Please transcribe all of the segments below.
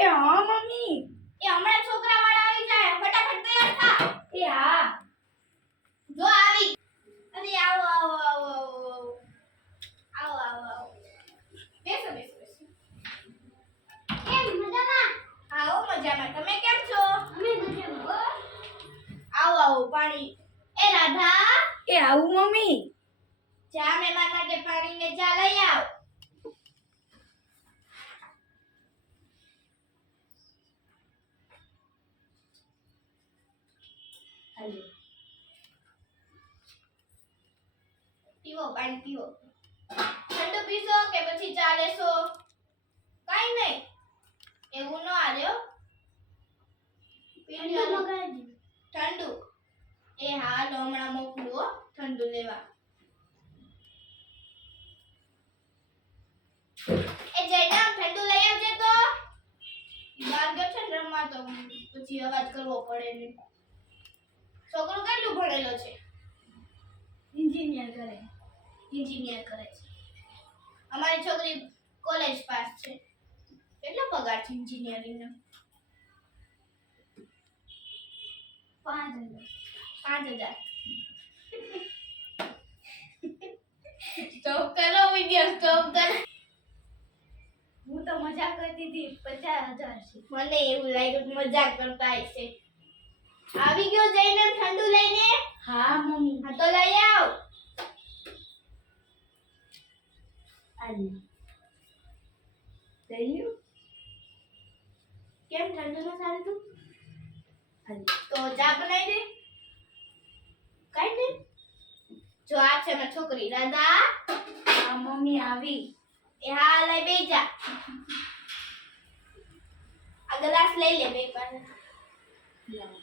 એ હા મમ્મી. એ હમણાં છોકરા વાળા આવી જાય ફટાફટ તૈયાર થા. એ હા. જો આવી. અરે આવો આવો આવો આવો આવો આવો આવો. બેસો બેસો બેસો. કેમ મજામાં? આવો મજામાં. તમે કેમ છો? અમે મજામાં. આવો આવો પાણી. એ રાધા. એ આવું મમ્મી. જા મહેમાન માટે પાણી ને ચા લઈ આવ. હાલો. પીવો પાણી પીવો. ઠંડુ પીશો કે પછી ચા લેશો? કાઈ નહીં. એવું ન આલ્યો. ઠંડુ મગાડી. ઠંડુ. એ હા લો હમણાં મોકલું હો ઠંડુ લેવા. એ જયરામ ઠંડુ લઈ આવજે તો. બહાર ગયો છે ને રમવા તો પછી અવાજ કરવો પડે ને. છોકરો કેટલું ભણેલો છે? એન્જિનિયર કરે. એન્જિનિયર કરે છે. અમારી છોકરી કોલેજ પાસ છે. કેટલો પગાર છે એન્જિનિયરિંગ નો? 5000. 5000. સ્ટોપ કરો વિડિયો સ્ટોપ કરો. હું તો મજાક કરતી હતી 50000 છે. મને એવું લાગ્યું કે મજાક કરતા હશે. આવી ગયો જઈને ઠંડુ લઈને? હા મમ્મી. હા તો લઈ આવ. આલી. લઈ કેમ ઠંડુ ન ચાલતું? આલી. તો ચા બનાવી દે. કઈ નહીં. જો આ છે મારી છોકરી રાધા. હા મમ્મી આવી. એ હા લઈ બે જા. આ ગ્લાસ લઈ લે બે પાસે. લાવ.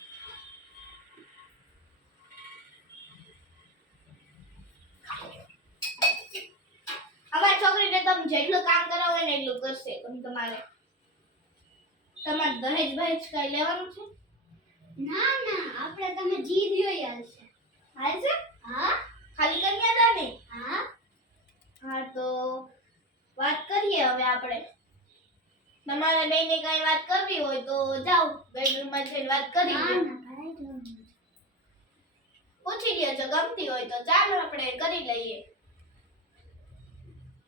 અમારી છોકરીને તમે જેટલું કામ કરાવો ને એટલું કરશે. તમારે દહેજ બહેજ કઈ લેવાનું છે? ના ના આપણે તમે જી દ્યો યાલશે. હાલશે? હા ખાલી કન્યાદાન નહીં? હા હા તો વાત કરીએ હવે આપણે. તમારે બેને કઈ વાત કરવી હોય તો જાઓ બેડરૂમમાં જઈને વાત કરી ના લ્યો. ના કરાઈ દો. પૂછી લ્યો જો ગમતી હોય તો ચાલો આપણે કરી લઈએ.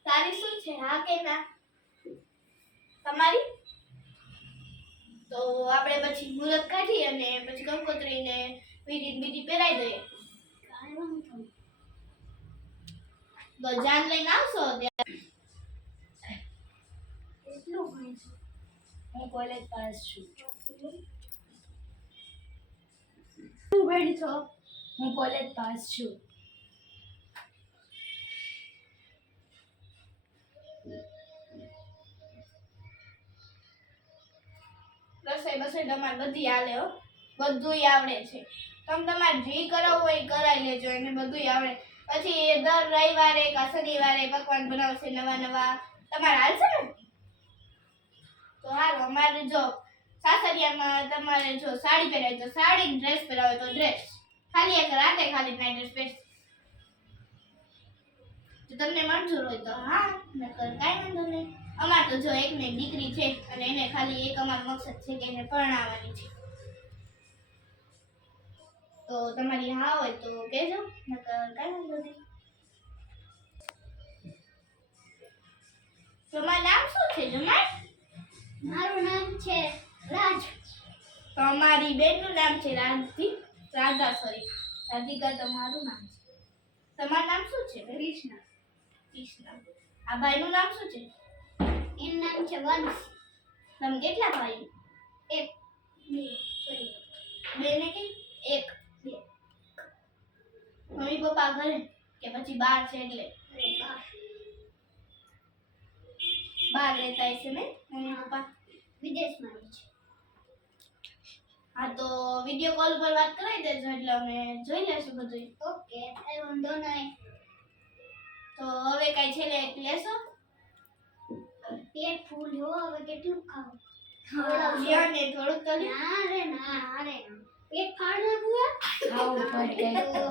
તારી શું છે? હા કે ના? તમારી? તો આપણે પછી મુહૂર્ત કાઢી અને પછી કંકોત્રીને બીજી પહેરાઈ દઈએ. કાઈ વાંધો નહીં. તો જાન લઈને આવશો ત્યારે. કેટલું ભણશો? હું કોલેજ પાસ છું. શું ભણશો? હું કોલેજ પાસ છું. રસોઈ બસોઈ તમારે બધી હાલે હો. બધુંય આવડે છે. તમે તમારે જે કરાવવું હોય એ કરાવી લેજો. એને બધુંય આવડે. પછી એ દર રવિવારે કે શનિવારે પકવાન બનાવશે નવા નવા. તમારે હાલશે ને? તો હાલો. અમારે જો સાસરિયામાં તમારે જો સાડી પહેરાય તો સાડી, ડ્રેસ પહેરાવે તો ડ્રેસ. ખાલી એક રાતે ખાલી નાઈટ ડ્રેસ પહેરશે. તો તમને મંજૂર હોય તો હા, નકર કાંઈ વાંધો નહીં. અમાર તો જો એક ને એક દીકરી છે અને એને ખાલી એક અમારો મકસદ છે કે એને પરણાવવાની છે. તો તમારી હા હોય તો કહેજો, નકર કાંઈ વાંધો નહીં. તમારું નામ શું છે જમાઈ? મારું નામ છે રાજ. તમારી બેનનું નામ છે રાધિકા તમારું નામ છે. તમારું નામ શું છે? કૃષ્ણ. કૃષ્ણ. આ ભાઈનું નામ શું છે? એનું નામ છે વંશ. તમે કેટલા ભાઈ? એક બે સોરી બે ને કે એક? બે. મમ્મી પપ્પા ઘરે કે પછી બહાર છે એટલે? અરે બાપ. બહાર રહેતા હશે ને મમ્મી પપ્પા? વિદેશમાં રહે છે. હા તો વિડિયો કોલ પર વાત કરાવી દેજો એટલે અમે જોઈ લેશું બધું. ઓકે કઈ વાંધો નહીં. તો હવે કઈ છેલ્લે એક લેશો? પેટ ફૂલ હો હવે કેટલું ખાવું? લ્યો ને થોડુંક તો લ્યો. ના રે ના અરે પેટ ફાડ નાખું હે? ખાવું પડે. તો